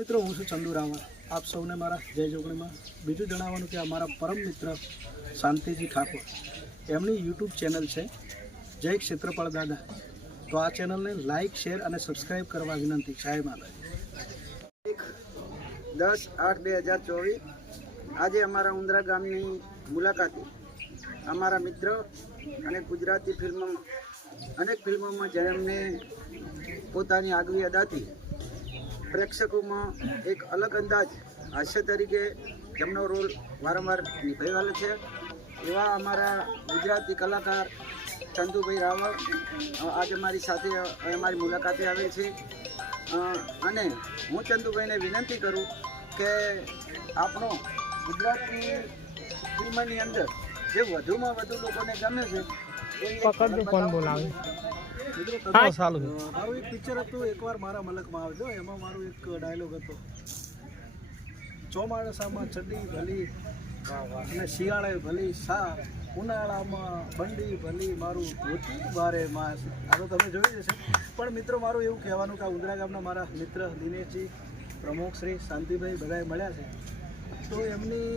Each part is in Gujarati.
મિત્રો હું છું ચંદુ રાવળ. આપ સૌને મારા જય જોગણીમાં. બીજું જણાવવાનું કે અમારા પરમ મિત્ર શાંતિજી ઠાકોર એમની યુટ્યુબ ચેનલ છે જય ક્ષેત્રપાળ દાદા. તો આ ચેનલને લાઇક શેર અને સબસ્ક્રાઈબ કરવા વિનંતી. જય માતાજી. 10/8/2024 આજે અમારા ઉંદરા ગામની મુલાકાતે અમારા મિત્ર અને ગુજરાતી ફિલ્મોમાં અનેક ફિલ્મોમાં જેમને પોતાની આગવી અદાથી પ્રેક્ષકોમાં એક અલગ અંદાજ હાસ્ય તરીકે જેમનો રોલ વારંવાર નિભાવેલો છે એવા અમારા ગુજરાતી કલાકાર ચંદુભાઈ રાવળ આજે અમારી સાથે અમારી મુલાકાતે આવે છે. અને હું ચંદુભાઈને વિનંતી કરું કે આપણો ગુજરાતી ફિલ્મની અંદર જે વધુમાં વધુ લોકોને ગમે છે મારું એક પિક્ચર હતું એકવાર મારા મલકમાં આવજો. એમાં મારું એક ડાયલોગ હતો, ચોમાસામાં ચડ્ડી ભલી અને શિયાળે ભલી સા, ઉનાળામાં બંડી ભલી મારું ધોતી બારે માસ. આ તો તમે જોઈ જશે. પણ મિત્રો મારું એવું કહેવાનું કે આ ઉંદરા ગામના મારા મિત્ર દિનેશજી, પ્રમુખ શ્રી શાંતિભાઈ બધાએ મળ્યા છે. તો એમની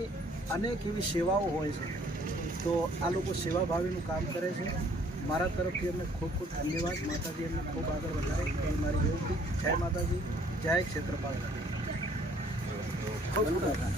અનેક એવી સેવાઓ હોય છે. તો આ લોકો સેવાભાવીનું કામ કરે છે. મારા તરફથી એમને ખૂબ ખૂબ ધન્યવાદ. માતાજી એમને ખૂબ આગળ વધારે એ મારી વિનંતી. જય માતાજી, જય ક્ષેત્રપાળ. ખૂબ ખૂબ આભાર.